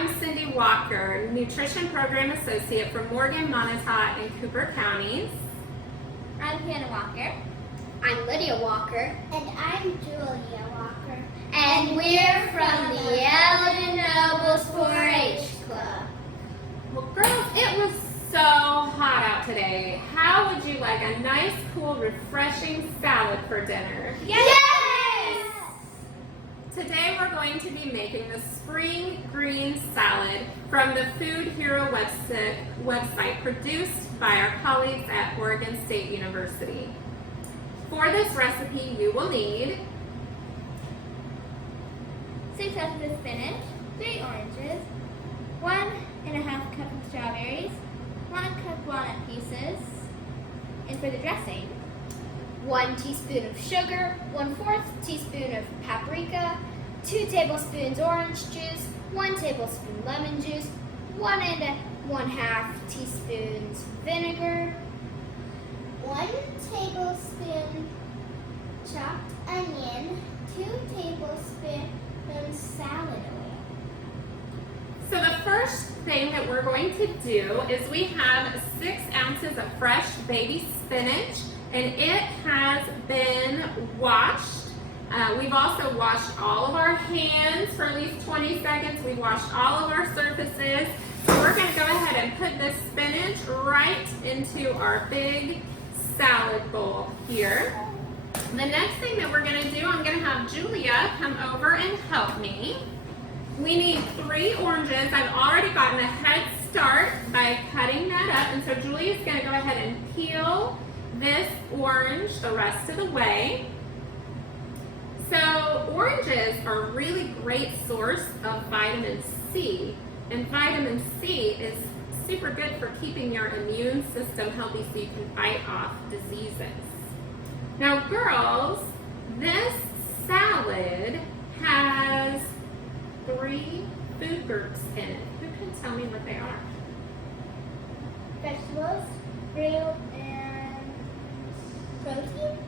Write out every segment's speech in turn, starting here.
I'm Cindy Walker, Nutrition Program Associate for Morgan, Montauk, and Cooper counties. I'm Hannah Walker. I'm Lydia Walker. And I'm Julia Walker. And we're from the Ellen Nobles 4-H Club. Well, girls, it was so hot out today. How would you like a nice, cool, refreshing salad for dinner? Yes! Today we're going to be making the spring green salad from the Food Hero website produced by our colleagues at Oregon State University. For this recipe, you will need 6 ounces of spinach, 3 oranges, 1.5 cups of strawberries, 1 cup walnut pieces, and for the dressing, 1 teaspoon of sugar, 1/4 teaspoon of paprika, 2 tablespoons orange juice, 1 tablespoon lemon juice, 1½ teaspoons vinegar, 1 tablespoon chopped onion, 2 tablespoons salad oil. So the first thing that we're going to do is we have 6 ounces of fresh baby spinach, and it has been washed. We've also washed all of our hands for at least 20 seconds. We've washed all of our surfaces. So we're going to go ahead and put this spinach right into our big salad bowl here. The next thing that we're going to do, I'm going to have Julia come over and help me. We need 3 oranges. I've already gotten a head start by cutting that up, and so Julia's going to go ahead and peel this orange the rest of the way. So oranges are a really great source of vitamin C, and vitamin C is super good for keeping your immune system healthy so you can fight off diseases. Now girls, this salad has 3 food groups in it. Who can tell me what they are? Vegetables, fruit, and protein.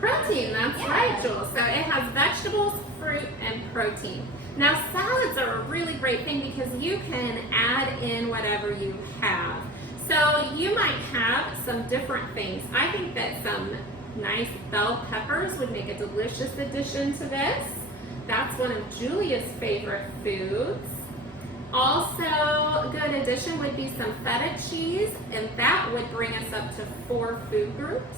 Protein, that's right, Jules. So it has vegetables, fruit, and protein. Now salads are a really great thing because you can add in whatever you have. So you might have some different things. I think that some nice bell peppers would make a delicious addition to this. That's one of Julia's favorite foods. Also, a good addition would be some feta cheese, and that would bring us up to 4 food groups.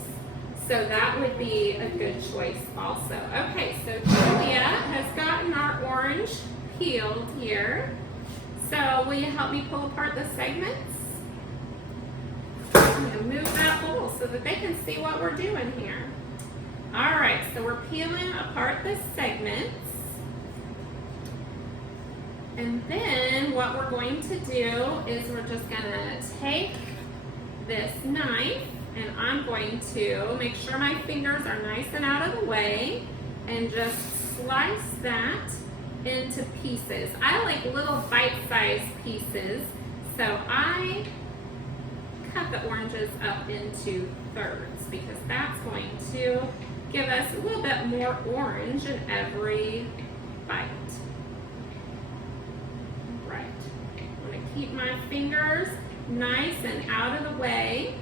So that would be a good choice also. Okay, so Julia has gotten our orange peeled here. So will you help me pull apart the segments? I'm gonna move that bowl so that they can see what we're doing here. All right, so we're peeling apart the segments. And then what we're going to do is we're just gonna take this knife, and I'm going to make sure my fingers are nice and out of the way and just slice that into pieces. I like little bite-sized pieces, so I cut the oranges up into thirds because that's going to give us a little bit more orange in every bite. Right. I'm going to keep my fingers nice and out of the way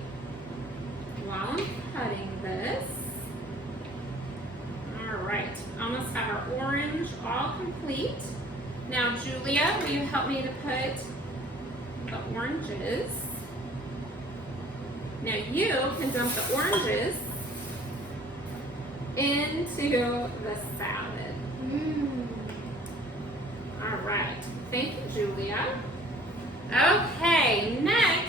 while I'm cutting this. All right, almost have our orange all complete. Now, Julia, will you help me to put the oranges? Now you can dump the oranges into the salad. All right, thank you, Julia. Okay, next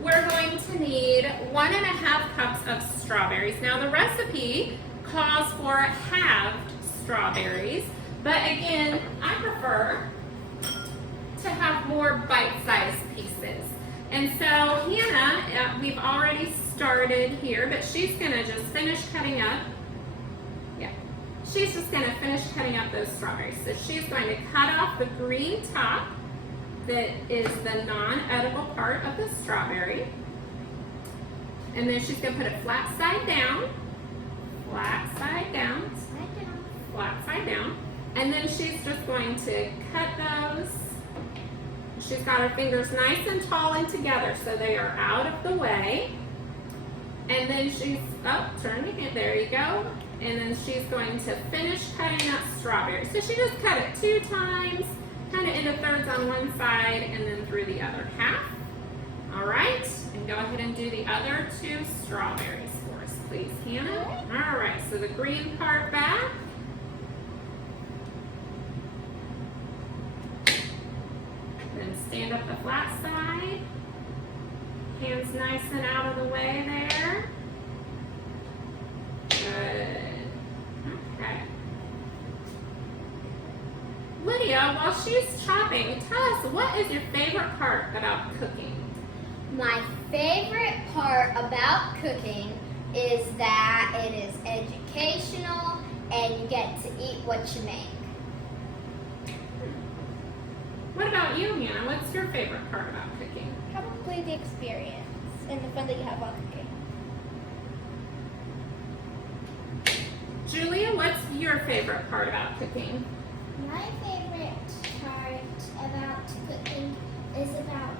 we're going to need 1½ cups of strawberries. Now the recipe calls for halved strawberries, but again, I prefer to have more bite-sized pieces. And so Hannah, we've already started here, but she's gonna just finish cutting up. Yeah, she's just gonna finish cutting up those strawberries. So she's going to cut off the green top that is the non-edible part of the strawberry. And then she's going to put it flat side down, flat side down, flat side down. And then she's just going to cut those She's got her fingers nice and tall and together so they are out of the way. And then she's, turning it, there you go. And then she's going to finish cutting that strawberry. So she just cut it 2 times, kind of into thirds on one side and then through the other half. All right, and go ahead and do the other 2 strawberries for us, please, Hannah. All right, so the green part back. Then stand up the flat side. Hands nice and out of the way there. Good. Okay. Lydia, while she's chopping, tell us, what is your favorite part about cooking? My favorite part about cooking is that it is educational and you get to eat what you make. What about you, Hannah? What's your favorite part about cooking? Probably the experience and the fun that you have while cooking. Julia, what's your favorite part about cooking? My favorite part about cooking is about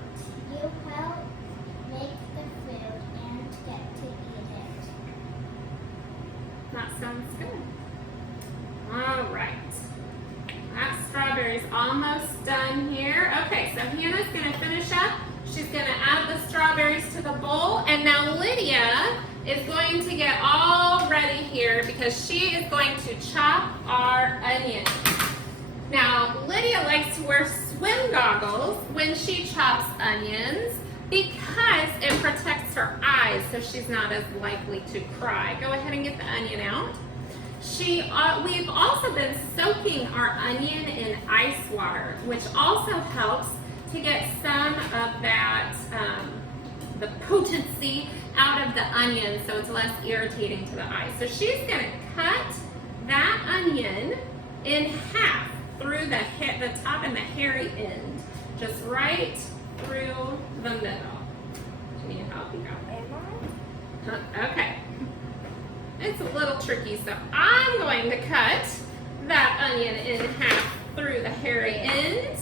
you help make the food and get to eat it. That sounds good. All right. That strawberry's almost done here. Okay, so Hannah's gonna finish up. She's gonna add the strawberries to the bowl. And now Lydia is going to get all ready here because she is going to chop our onions. Now, Lydia likes to wear swim goggles when she chops onions because it protects her eyes so she's not as likely to cry. Go ahead and get the onion out. We've also been soaking our onion in ice water, which also helps to get some of that, the potency out of the onion so it's less irritating to the eyes. So she's gonna cut that onion in half through the top and the hairy end, just right through the middle. Do you need help? You got it. Okay. It's a little tricky, so I'm going to cut that onion in half through the hairy end.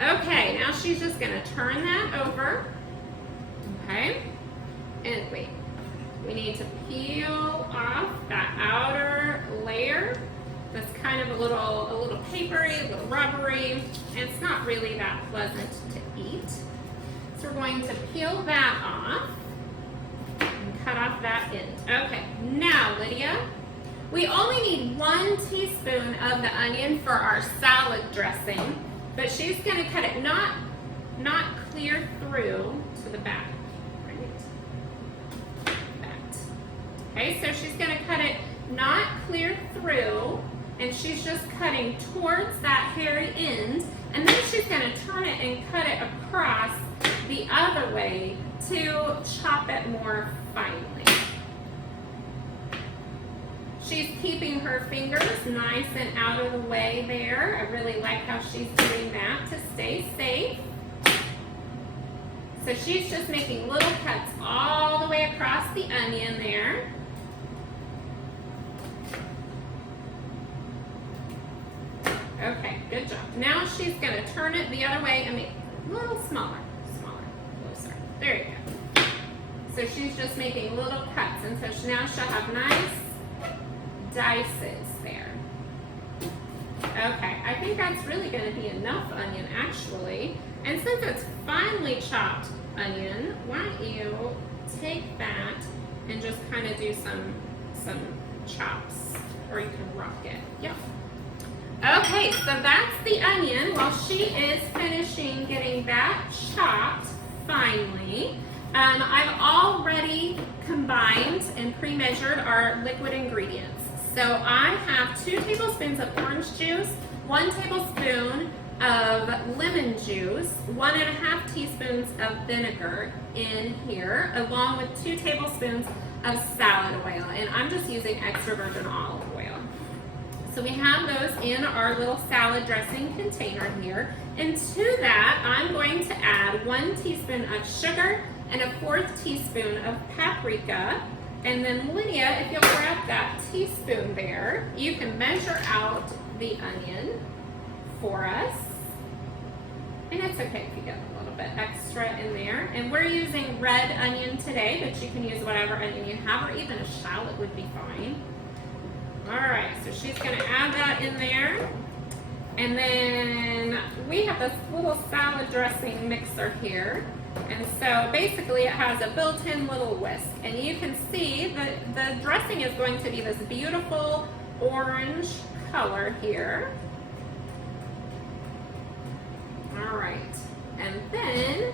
Okay, now she's just gonna turn that over. Okay, and wait, we need to peel off that outer layer that's kind of a little papery, a little rubbery, and it's not really that pleasant to eat. So we're going to peel that off and cut off that end. Okay, now Lydia, we only need 1 teaspoon of the onion for our salad dressing, but she's gonna cut it not clear through to the back. Okay, so she's gonna cut it not clear through, and she's just cutting towards that hairy end, and then she's gonna turn it and cut it across the other way to chop it more finely. She's keeping her fingers nice and out of the way there. I really like how she's doing that to stay safe. So she's just making little cuts all the way across the onion there. Okay, good job. Now she's going to turn it the other way and make it a little smaller, closer. There you go. So she's just making little cuts, and so now she'll have nice dices there. Okay, I think that's really going to be enough onion actually. And since it's finely chopped onion, why don't you take that and just kind of do some chops, or you can rock it. Yep. Okay, so that's the onion. While she is finishing getting that chopped finely, I've already combined and pre-measured our liquid ingredients. So I have 2 tablespoons of orange juice, 1 tablespoon of lemon juice, 1.5 teaspoons of vinegar in here, along with 2 tablespoons of salad oil. And I'm just using extra virgin olive oil. So we have those in our little salad dressing container here. And to that, I'm going to add 1 teaspoon of sugar and a 1/4 teaspoon of paprika. And then Lydia, if you'll grab that teaspoon there, you can measure out the onion for us. And it's okay if you get a extra in there. And we're using red onion today, but you can use whatever onion you have, or even a shallot would be fine. All right, so she's gonna add that in there. And then we have this little salad dressing mixer here. And so basically it has a built-in little whisk. And you can see that the dressing is going to be this beautiful orange color here. All right, and then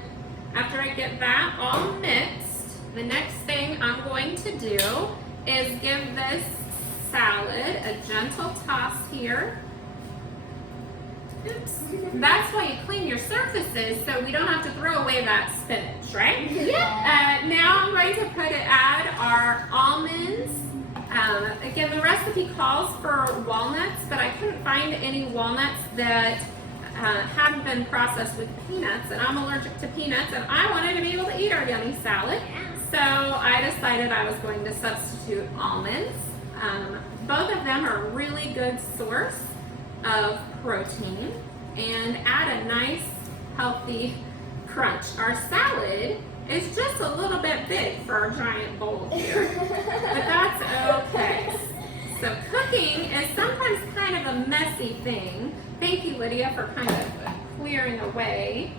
after I get that all mixed, the next thing I'm going to do is give this salad a gentle toss here. Oops. That's why you clean your surfaces, so we don't have to throw away that spinach, right? Yeah. Now I'm going to add our almonds. Again, the recipe calls for walnuts, but I couldn't find any walnuts that hadn't been processed with peanuts, and I'm allergic to peanuts, and I wanted to be able to eat our yummy salad. So I decided I was going to substitute almonds. Both of them are a really good source of protein and add a nice healthy crunch. Our salad is just a little bit big for our giant bowl here, but that's okay. So cooking is sometimes kind of a messy thing. Thank you, Lydia, for kind of clearing away.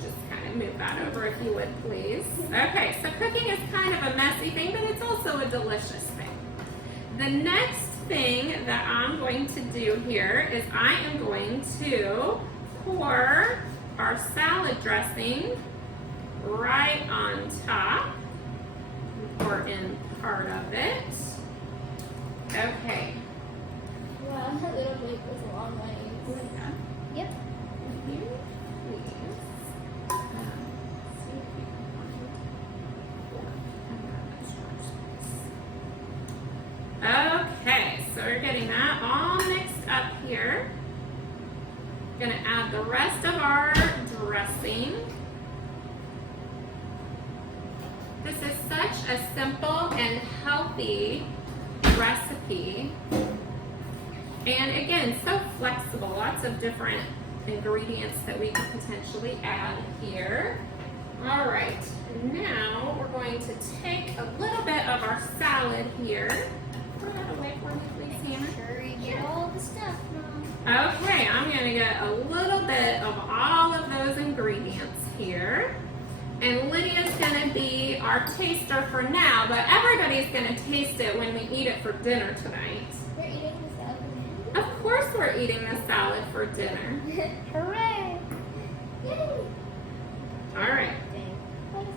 Just kind of move that over if you would, please. Okay, so cooking is kind of a messy thing, but it's also a delicious thing. The next thing that I'm going to do here is I am going to pour our salad dressing right on top, or in part of it. Okay. Wow, that little bit goes a long way. Yep. Here, please. See if we can find it. Okay, so we're getting that all mixed up here. Gonna add the rest of our dressing. This is such a simple and healthy recipe. And again, so flexible, lots of different ingredients that we could potentially add here. All right, now we're going to take a little bit of our salad here. Throw that away for me, please, Hannah. Sure, you get all the stuff, Mom. Okay, I'm gonna get a little bit of all of those ingredients here. And Lydia's gonna be our taster for now, but everybody's gonna taste it when we eat it for dinner tonight. We're eating the salad. Of course we're eating the salad for dinner. Hooray! Yay! All right. What is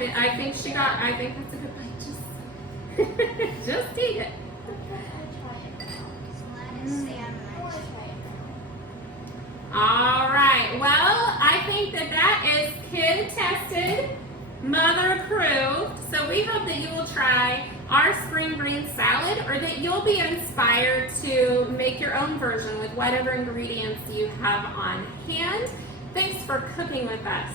it? I think that's a good bite. Just eat it. All right. Well, I think that is kid tested, mother approved. So we hope that you will try our spring green salad, or that you'll be inspired to make your own version with whatever ingredients you have on hand. Thanks for cooking with us.